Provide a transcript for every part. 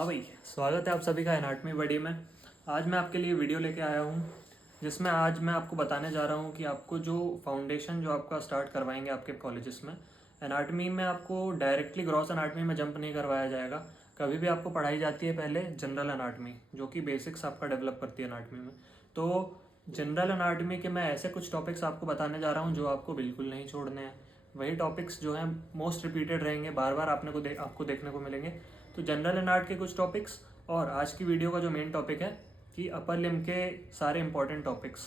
हाँ भाई, स्वागत है आप सभी का एनाटमी बडी में। आज मैं आपके लिए वीडियो लेके आया हूँ जिसमें आज मैं आपको बताने जा रहा हूँ कि आपको जो फाउंडेशन जो आपका स्टार्ट करवाएंगे आपके कॉलेजेस में एनाटमी में, आपको डायरेक्टली ग्रॉस एनाटमी में जंप नहीं करवाया जाएगा। कभी भी आपको पढ़ाई जाती है पहले जनरल एनाटमी, जो कि बेसिक्स आपका डेवलप करती है एनाटमी में। तो जनरल एनाटमी के मैं ऐसे कुछ टॉपिक्स आपको बताने जा रहा हूँ जो आपको बिल्कुल नहीं छोड़ने हैं। वही टॉपिक्स जो हैं मोस्ट रिपीटेड रहेंगे, बार बार आपको देखने को मिलेंगे। तो जनरल एंड आर्ट के कुछ टॉपिक्स और आज की वीडियो का जो मेन टॉपिक है कि अपर लिम के सारे important topics,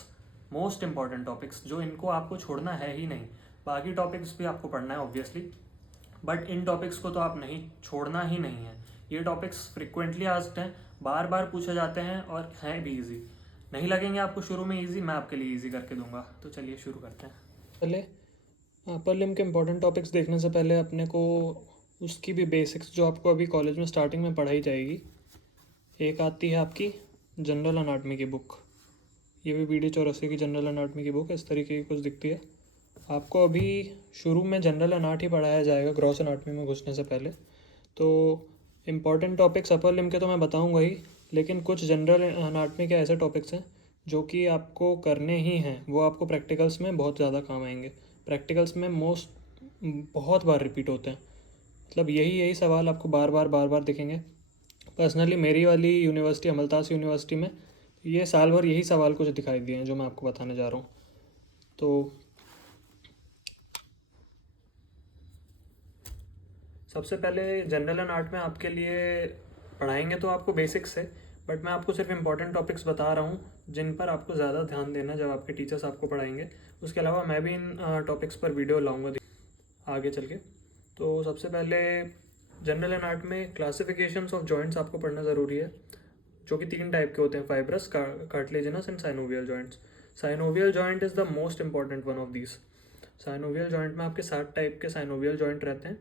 most important topics जो इनको आपको छोड़ना है ही नहीं। बाकी टॉपिक्स भी आपको पढ़ना है ऑब्वियसली, बट इन टॉपिक्स को तो आप नहीं छोड़ना ही नहीं है। ये टॉपिक्स फ्रिक्वेंटली आस्क्ड हैं, बार बार पूछे जाते हैं और हैं भी ईजी। नहीं लगेंगे आपको शुरू में ईजी, मैं आपके लिए ईजी करके दूंगा। तो चलिए शुरू करते हैं। पहले अपर लिम के इंपॉर्टेंट टॉपिक्स देखने से पहले अपने को उसकी भी बेसिक्स जो आपको अभी कॉलेज में स्टार्टिंग में पढ़ाई जाएगी, एक आती है आपकी जनरल अनाटमी की बुक। ये भी BD 84 की जनरल अनाटमी की बुक इस तरीके की कुछ दिखती है। आपको अभी शुरू में जनरल अनाट ही पढ़ाया जाएगा ग्रॉस अनाटमी में घुसने से पहले। तो इम्पॉर्टेंट टॉपिक्स अपर लिम के तो मैं बताऊंगा ही, लेकिन कुछ जनरल अनाटमी के ऐसे टॉपिक्स हैं जो कि आपको करने ही हैं। वो आपको प्रैक्टिकल्स में बहुत ज़्यादा काम आएंगे। प्रैक्टिकल्स में बहुत बार रिपीट होते हैं, मतलब यही सवाल आपको बार बार दिखेंगे। पर्सनली मेरी वाली यूनिवर्सिटी अमलतास यूनिवर्सिटी में ये साल भर यही सवाल कुछ दिखाई दिए हैं जो मैं आपको बताने जा रहा हूँ। तो सबसे पहले जनरल एंड आर्ट में आपके लिए पढ़ाएंगे तो आपको बेसिक्स है, बट मैं आपको सिर्फ इंपॉर्टेंट टॉपिक्स बता रहा हूँ जिन पर आपको ज़्यादा ध्यान देना जब आपके टीचर्स आपको पढ़ाएंगे। उसके अलावा मैं भी इन टॉपिक्स पर वीडियो लाऊंगा आगे चल के। तो सबसे पहले जनरल एंड आर्ट में क्लासिफिकेशंस ऑफ जॉइंट्स आपको पढ़ना ज़रूरी है, जो कि 3 टाइप के होते हैं: fibrous, cartilaginous and synovial joints. Synovial joint is the most important one of these. Synovial joint में आपके 7 टाइप के साइनोवियल जॉइंट रहते हैं,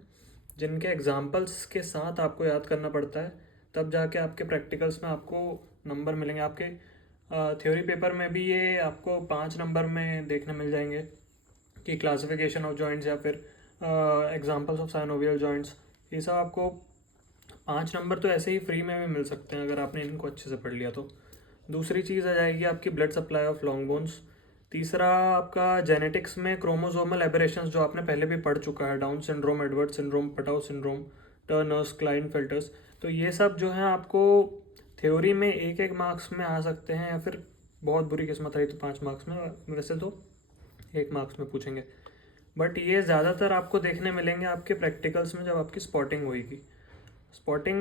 जिनके एग्जाम्पल्स के साथ आपको याद करना पड़ता है, तब जाके आपके प्रैक्टिकल्स में आपको नंबर मिलेंगे। आपके थ्योरी पेपर में भी ये आपको 5 नंबर में देखने मिल जाएंगे कि क्लासिफिकेशन ऑफ जॉइंट्स या फिर एग्जाम्पल्स ऑफ साइनोवियल जॉइंट्स। ये सब आपको 5 नंबर तो ऐसे ही फ्री में भी मिल सकते हैं अगर आपने इनको अच्छे से पढ़ लिया तो। दूसरी चीज़ आ जाएगी आपकी blood supply of long bones. तीसरा आपका जेनेटिक्स में क्रोमोसोमल एबरेशंस, जो आपने पहले भी पढ़ चुका है: Down syndrome, Edward syndrome, Patau syndrome, Turner's, Klinefelter's. तो ये सब जो है आपको थ्योरी में 1-1 मार्क्स में आ सकते हैं, या फिर बहुत बुरी किस्मत रही तो 5 मार्क्स में, वैसे तो 1 मार्क्स में पूछेंगे। बट ये ज़्यादातर आपको देखने मिलेंगे आपके प्रैक्टिकल्स में जब आपकी स्पॉटिंग होगी। स्पॉटिंग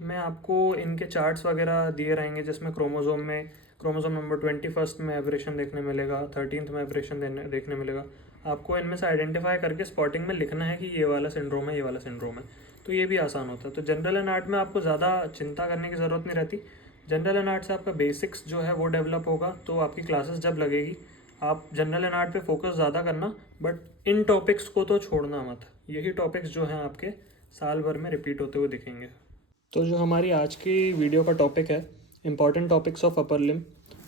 में आपको इनके चार्ट्स वगैरह दिए रहेंगे, जिसमें क्रोमोसोम नंबर 21 में एवरेशन देखने मिलेगा, 13th में एवरेशन देखने मिलेगा। आपको इनमें से आइडेंटिफाई करके स्पॉटिंग में लिखना है कि ये वाला सिंड्रोम है, ये वाला सिंड्रोम है। तो ये भी आसान होता है। तो जनरल एंड आर्ट में आपको ज़्यादा चिंता करने की ज़रूरत नहीं रहती। जनरल एंड आर्ट से आपका बेसिक्स जो है वो डेवलप होगा। तो आपकी क्लासेस जब लगेगी, आप जनरल एंड आर्ट पे फोकस ज़्यादा करना, बट इन टॉपिक्स को तो छोड़ना मत। यही टॉपिक्स जो हैं आपके साल भर में रिपीट होते हुए दिखेंगे। तो जो हमारी आज की वीडियो का टॉपिक है, इंपॉर्टेंट टॉपिक्स ऑफ अपर लिम,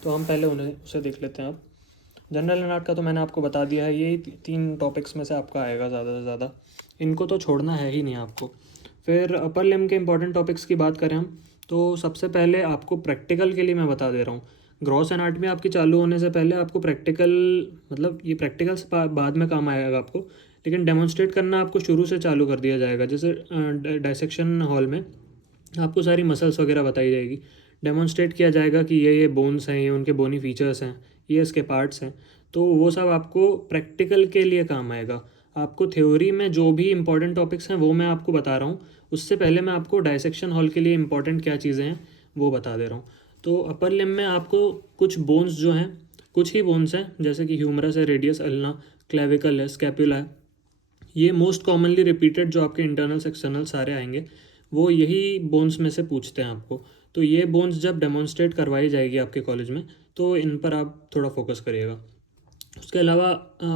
तो हम पहले उसे देख लेते हैं। अब जनरल एंड आर्ट का तो मैंने आपको बता दिया है, यही 3 टॉपिक्स में से आपका आएगा ज़्यादा से ज़्यादा। इनको तो छोड़ना है ही नहीं आपको। फिर अपर लिम के इंपॉर्टेंट टॉपिक्स की बात करें हम, तो सबसे पहले आपको प्रैक्टिकल के लिए मैं बता दे रहा हूँ। ग्रॉस एनाटमी आपकी चालू होने से पहले आपको प्रैक्टिकल, मतलब ये प्रैक्टिकल्स बाद में काम आएगा आपको, लेकिन डेमोन्स्ट्रेट करना आपको शुरू से चालू कर दिया जाएगा। जैसे डायसेक्शन हॉल में आपको सारी मसल्स वगैरह बताई जाएगी, डेमोन्स्ट्रेट किया जाएगा कि ये बोन्स हैं, ये उनके बोनी फीचर्स हैं, ये इसके पार्ट्स हैं। तो वो सब आपको प्रैक्टिकल के लिए काम आएगा। आपको थ्योरी में जो भी इंपॉर्टेंट टॉपिक्स हैं वो मैं आपको बता रहा हूँ, उससे पहले मैं आपको डायसेक्शन हॉल के लिए इंपॉर्टेंट क्या चीज़ें हैं वो बता दे रहा हूँ। तो अपर लिम में आपको कुछ बोन्स जो हैं, कुछ ही बोन्स हैं, जैसे कि ह्यूमरस है, रेडियस अल्ना, क्लेविकल है, स्कैपुला है। ये मोस्ट कॉमनली रिपीटेड जो आपके इंटरनल एक्सटर्नल सारे आएंगे, वो यही बोन्स में से पूछते हैं आपको। तो ये बोन्स जब डेमोन्स्ट्रेट करवाई जाएगी आपके कॉलेज में, तो इन पर आप थोड़ा फोकस करिएगा। उसके अलावा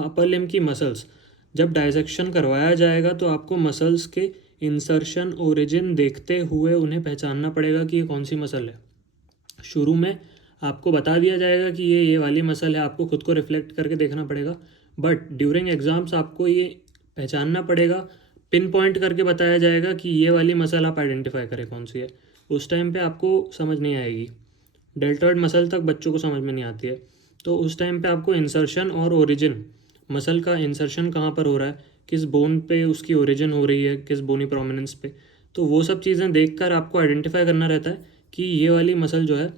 अपर लिम की मसल्स जब डायसेक्शन करवाया जाएगा, तो आपको मसल्स के इंसर्शन ओरिजिन देखते हुए उन्हें पहचानना पड़ेगा कि ये कौन सी मसल है। शुरू में आपको बता दिया जाएगा कि ये वाली मसल है, आपको खुद को रिफ्लेक्ट करके देखना पड़ेगा, बट ड्यूरिंग एग्ज़ाम्स आपको ये पहचानना पड़ेगा, पिन पॉइंट करके बताया जाएगा कि ये वाली मसल आप आइडेंटिफाई करें कौन सी है। उस टाइम पे आपको समझ नहीं आएगी। डेल्टॉइड मसल तक बच्चों को समझ में नहीं आती है। तो उस टाइम पे आपको इंसर्शन और ओरिजिन, मसल का इंसर्शन कहाँ पर हो रहा है, किस बोन पे उसकी ओरिजिन हो रही है, किस बोनी प्रोमिनेंस पे, तो वो सब चीज़ें देखकर आपको आइडेंटिफाई करना रहता है कि ये वाली मसल जो है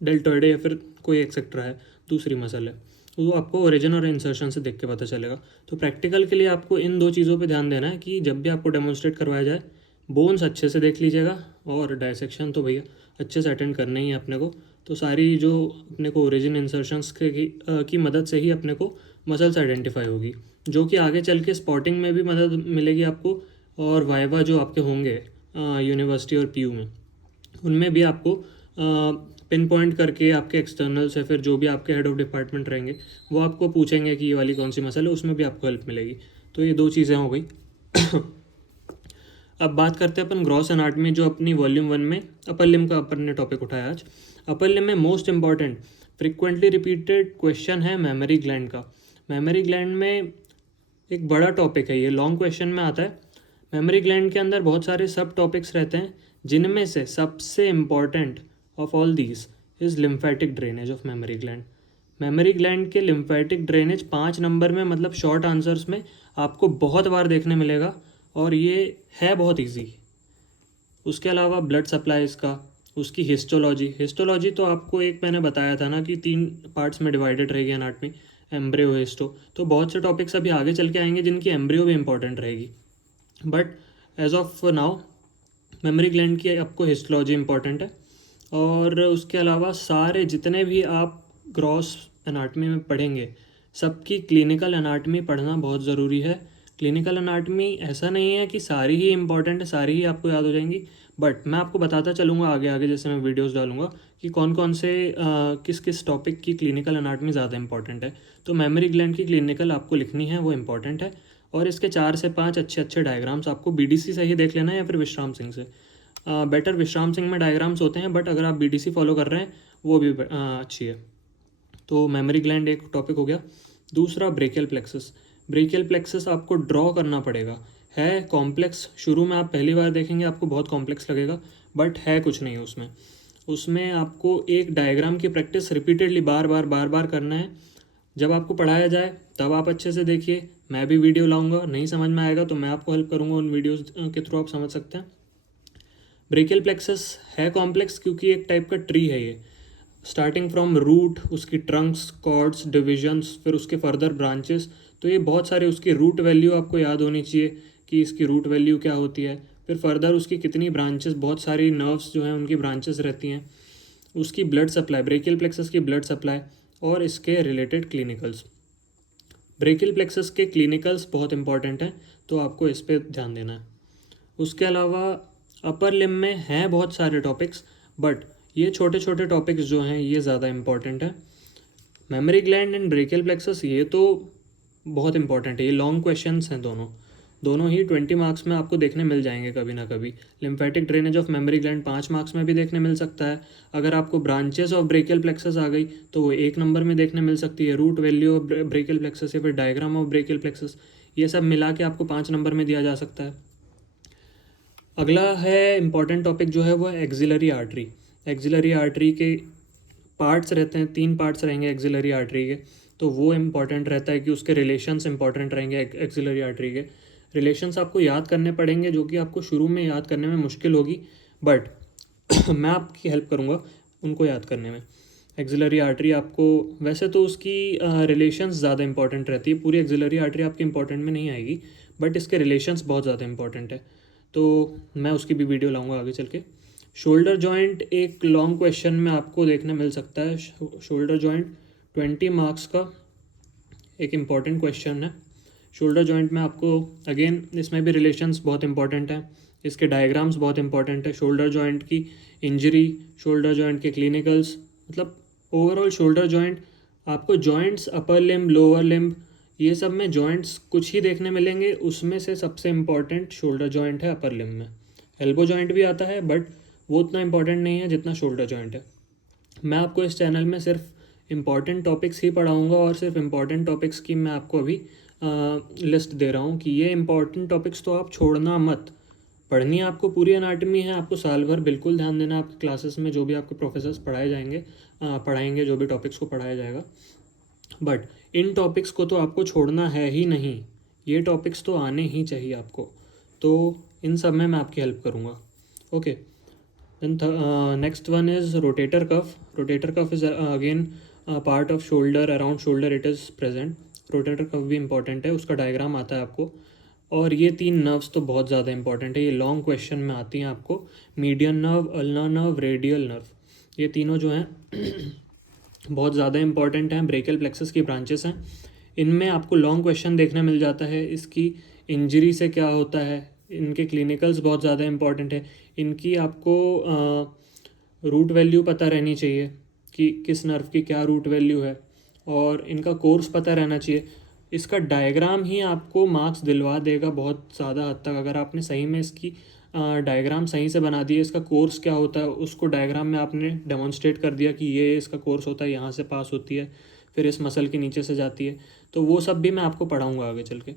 डेल्टॉइड है या फिर कोई एक्सेट्रा है, दूसरी मसल है। तो वो आपको ओरिजिन और इंसर्शन से देख के पता चलेगा। तो प्रैक्टिकल के लिए आपको इन 2 चीज़ों पे ध्यान देना है कि जब भी आपको डेमोन्स्ट्रेट करवाया जाए, बोन्स अच्छे से देख लीजिएगा, और डायसेक्शन तो भैया अच्छे से अटेंड करना ही है अपने को। तो सारी जो अपने को ओरिजिन इंसर्शंस की मदद से ही अपने को मसल्स आइडेंटिफाई होगी, जो कि आगे चल के स्पॉटिंग में भी मदद मिलेगी आपको, और वाइवा जो आपके होंगे यूनिवर्सिटी और पीयू में, उनमें भी आपको पिन पॉइंट करके आपके एक्सटर्नल से फिर जो भी आपके हेड ऑफ डिपार्टमेंट रहेंगे वो आपको पूछेंगे कि ये वाली कौन सी मसल है, उसमें भी आपको हेल्प मिलेगी। तो ये 2 चीज़ें हो गई। अब बात करते हैं अपन ग्रॉस एनाटमी, जो अपनी वॉल्यूम 1 में अपर लिम का अपन ने टॉपिक उठाया आज। अपर लिम में most important frequently repeated question है मेमोरी ग्लैंड का। मेमोरी ग्लैंड में एक बड़ा टॉपिक है, ये लॉन्ग क्वेश्चन में आता है। मेमोरी ग्लैंड के अंदर बहुत सारे सब टॉपिक्स रहते हैं, जिनमें से सबसे important of all these is lymphatic drainage of memory gland. Memory gland के लिम्फेटिक ड्रेनेज 5 नंबर में, मतलब शॉर्ट आंसर्स में आपको बहुत बार देखने मिलेगा, और ये है बहुत इजी। उसके अलावा ब्लड सप्लाई इसका, उसकी हिस्टोलॉजी। हिस्टोलॉजी तो आपको एक मैंने बताया था ना कि 3 पार्ट्स में डिवाइडेड रहेगी एनाटमी, एम्ब्रियो, हिस्टो। तो बहुत से टॉपिक्स अभी आगे चल के आएंगे जिनकी एम्ब्रियो भी इंपॉर्टेंट रहेगी, but as of now mammary gland की आपको हिस्टोलॉजी इंपॉर्टेंट है। और उसके अलावा सारे जितने भी आप ग्रॉस एनाटमी में पढ़ेंगे, सबकी क्लिनिकल एनाटमी पढ़ना बहुत ज़रूरी है। क्लिनिकल एनाटमी ऐसा नहीं है कि सारी ही इंपॉर्टेंट है, सारी ही आपको याद हो जाएंगी, बट मैं आपको बताता चलूँगा आगे आगे जैसे मैं वीडियोस डालूंगा कि कौन कौन से किस किस टॉपिक की क्लिनिकल एनाटमी ज़्यादा इंपॉर्टेंट है। तो मेमोरी ग्लैंड की क्लिनिकल आपको लिखनी है, वो इंपॉर्टेंट है। और इसके 4 से 5 अच्छे अच्छे डायग्राम्स आपको बीडीसी से ही देख लेना है या फिर विश्राम सिंह से। बेटर विश्राम सिंह में डायग्राम्स होते हैं, बट अगर आप बीडीसी फॉलो कर रहे हैं वो भी अच्छी है। तो मेमोरी ग्लैंड एक टॉपिक हो गया। दूसरा ब्रेकियल प्लेक्सस। ब्रेकियल प्लेक्सस आपको ड्रॉ करना पड़ेगा। है कॉम्प्लेक्स, शुरू में आप पहली बार देखेंगे आपको बहुत कॉम्प्लेक्स लगेगा, बट है कुछ नहीं उसमें। उसमें आपको एक डायग्राम की प्रैक्टिस रिपीटेडली बार बार करना है। जब आपको पढ़ाया जाए तब आप अच्छे से देखिए, मैं भी वीडियो लाऊंगा, नहीं समझ में आएगा तो मैं आपको हेल्प करूँगा, उन वीडियोज़ के थ्रू आप समझ सकते हैं। ब्रेकियल प्लेक्सस है कॉम्प्लेक्स क्योंकि एक टाइप का ट्री है ये, स्टार्टिंग फ्रॉम रूट, उसकी ट्रंक्स, कॉर्ड्स, डिविजन्स, फिर उसके फर्दर ब्रांचेस। तो ये बहुत सारे, उसकी रूट वैल्यू आपको याद होनी चाहिए कि इसकी रूट वैल्यू क्या होती है, फिर फर्दर उसकी कितनी ब्रांचेस, बहुत सारी नर्व्स जो हैं उनकी ब्रांचेस रहती हैं, उसकी ब्लड सप्लाई, ब्रेकियल प्लेक्सस की ब्लड सप्लाई, और इसके रिलेटेड क्लिनिकल्स। ब्रेकियल प्लेक्सस के क्लिनिकल्स बहुत इंपॉर्टेंट हैं, तो आपको इस पर ध्यान देना है। उसके अलावा अपर लिम में हैं बहुत सारे टॉपिक्स, बट ये छोटे छोटे टॉपिक्स जो हैं ये ज़्यादा इंपॉर्टेंट है। Memory gland and brachial plexus ये तो बहुत इंपॉर्टेंट है, ये लॉन्ग क्वेश्चंस हैं दोनों ही 20 मार्क्स में आपको देखने मिल जाएंगे कभी ना कभी। Lymphatic drainage of memory gland 5 marks में भी देखने मिल सकता है। अगर आपको ब्रांचेस ऑफ ब्रेकियल प्लेक्सस आ गई तो वो 1 नंबर में देखने मिल सकती है। Root value of brachial plexus या फिर डायग्राम ऑफ ब्रेकियल प्लेक्सस, ये सब मिला के आपको 5 नंबर में दिया जा सकता है। अगला है इम्पॉर्टेंट टॉपिक जो है वो है एक्सिलरी आर्टरी। एक्सिलरी आर्टरी के पार्ट्स रहते हैं, 3 पार्ट्स रहेंगे एक्सिलरी आर्टरी के, तो वो इम्पॉर्टेंट रहता है कि उसके रिलेशंस इंपॉर्टेंट रहेंगे। एक्सिलरी आर्टरी के रिलेशंस आपको याद करने पड़ेंगे, जो कि आपको शुरू में याद करने में मुश्किल होगी, बट मैं आपकी हेल्प करूँगा उनको याद करने में। एक्सिलरी आर्टरी आपको, वैसे तो उसकी रिलेशंस ज़्यादा इंपॉर्टेंट रहती है, पूरी एक्सिलरी आर्टरी आपकी इंपॉर्टेंट में नहीं आएगी, बट इसके रिलेशंस बहुत ज़्यादा इंपॉर्टेंट है, तो मैं उसकी भी वीडियो लाऊंगा आगे चल के। शोल्डर जॉइंट एक लॉन्ग क्वेश्चन में आपको देखने मिल सकता है। शोल्डर जॉइंट 20 मार्क्स का एक इम्पॉर्टेंट क्वेश्चन है। शोल्डर जॉइंट में आपको अगेन इसमें भी रिलेशंस बहुत इंपॉर्टेंट हैं, इसके डायग्राम्स बहुत इंपॉर्टेंट है, शोल्डर जॉइंट की इंजरी, शोल्डर जॉइंट के क्लिनिकल्स, मतलब ओवरऑल शोल्डर जॉइंट आपको joints, upper limb, lower limb, ये सब में जॉइंट्स कुछ ही देखने मिलेंगे, उसमें से सबसे इम्पॉर्टेंट शोल्डर जॉइंट है अपर लिम्ब में। एल्बो जॉइंट भी आता है बट वो उतना इंपॉर्टेंट नहीं है जितना शोल्डर जॉइंट है। मैं आपको इस चैनल में सिर्फ इम्पॉर्टेंट टॉपिक्स ही पढ़ाऊँगा, और सिर्फ इम्पॉर्टेंट टॉपिक्स की मैं आपको अभी लिस्ट दे रहा हूँ कि ये इम्पॉर्टेंट टॉपिक्स तो आप छोड़ना मत, पढ़नी आपको पूरी एनाटमी है, आपको साल भर बिल्कुल ध्यान देना आपकी क्लासेस में, जो भी आपके प्रोफेसर्स पढ़ाएंगे जो भी टॉपिक्स को पढ़ाया जाएगा। बट इन टॉपिक्स को तो आपको छोड़ना है ही नहीं, ये टॉपिक्स तो आने ही चाहिए आपको, तो इन सब में मैं आपकी हेल्प करूँगा। Okay, then next one is rotator cuff. Rotator cuff is again part of shoulder, around shoulder it is present. Rotator cuff भी इंपॉर्टेंट है, उसका डायग्राम आता है आपको। और ये 3 नर्व्स तो बहुत ज़्यादा इंपॉर्टेंट है, ये लॉन्ग क्वेश्चन में आती हैं आपको। Median nerve, ulna nerve, radial nerve, ये तीनों जो हैं बहुत ज़्यादा इंपॉर्टेंट हैं, ब्रेकियल प्लेक्सस की ब्रांचेस हैं। इनमें आपको लॉन्ग क्वेश्चन देखने मिल जाता है, इसकी इंजरी से क्या होता है, इनके क्लिनिकल्स बहुत ज़्यादा इंपॉर्टेंट है। इनकी आपको रूट वैल्यू पता रहनी चाहिए कि किस नर्व की क्या रूट वैल्यू है, और इनका कोर्स पता रहना चाहिए। इसका डायग्राम ही आपको मार्क्स दिलवा देगा बहुत ज़्यादा हद तक, अगर आपने सही में इसकी डायग्राम सही से बना दिया, इसका कोर्स क्या होता है उसको डायग्राम में आपने डेमोन्स्ट्रेट कर दिया कि ये इसका कोर्स होता है, यहाँ से पास होती है, फिर इस मसल के नीचे से जाती है, तो वो सब भी मैं आपको पढ़ाऊँगा आगे चल के।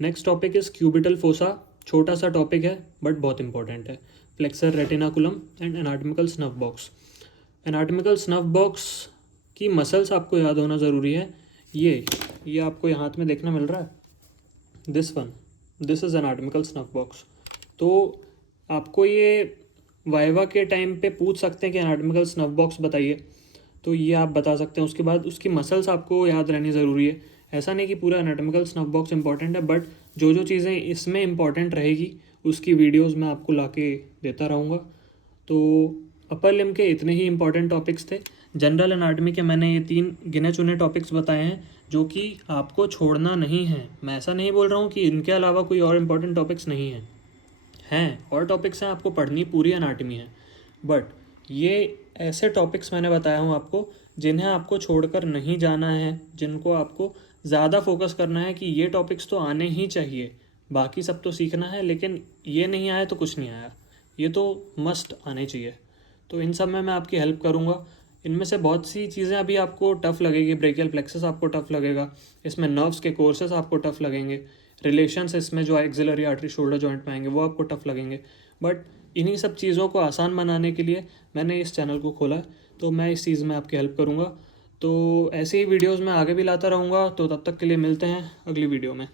Next topic is cubital fossa. छोटा सा टॉपिक है बट बहुत इंपॉर्टेंट है। Flexor retinaculum and anatomical snuff box. Anatomical snuff box की मसल्स आपको याद होना ज़रूरी है। ये आपको यहाँ हाथ में देखना मिल रहा है, this one, this is anatomical snuff box. तो आपको ये वाइवा के टाइम पे पूछ सकते हैं कि एनाटॉमिकल स्नफ बॉक्स बताइए, तो ये आप बता सकते हैं। उसके बाद उसकी मसल्स आपको याद रहनी ज़रूरी है। ऐसा नहीं कि पूरा एनाटॉमिकल स्नफ बॉक्स इंपॉर्टेंट है, बट जो जो चीज़ें इसमें इंपॉर्टेंट रहेगी उसकी वीडियोस मैं आपको ला के देता रहूँगा। तो अपर लिम्ब के इतने ही इंपॉर्टेंट टॉपिक्स थे। जनरल एनाटॉमी के मैंने ये 3 गिने चुने टॉपिक्स बताए हैं जो कि आपको छोड़ना नहीं है। मैं ऐसा नहीं बोल रहा हूँ कि इनके अलावा कोई और इम्पॉर्टेंट टॉपिक्स नहीं हैं और टॉपिक्स हैं, आपको पढ़नी पूरी एनाटॉमी है, बट ये ऐसे टॉपिक्स मैंने बताया हूँ आपको जिन्हें आपको छोड़कर नहीं जाना है, जिनको आपको ज़्यादा फोकस करना है कि ये टॉपिक्स तो आने ही चाहिए, बाकी सब तो सीखना है, लेकिन ये नहीं आया तो कुछ नहीं आया, ये तो मस्ट आने चाहिए। तो इन सब में मैं आपकी हेल्प करूँगा। इनमें से बहुत सी चीज़ें अभी आपको टफ़ लगेगी, ब्रेकियल प्लेक्सस आपको टफ़ लगेगा, इसमें नर्व्स के कोर्सेस आपको टफ़ लगेंगे, रिलेशंस इसमें जो एक्सिलरी आर्टरी शोल्डर जॉइंट में आएंगे वो आपको टफ़ लगेंगे, बट इन्हीं सब चीज़ों को आसान बनाने के लिए मैंने इस चैनल को खोला, तो मैं इस चीज़ में आपकी हेल्प करूँगा। तो ऐसे ही वीडियोज़ मैं आगे भी लाता रहूँगा। तो तब तक के लिए मिलते हैं अगली वीडियो में।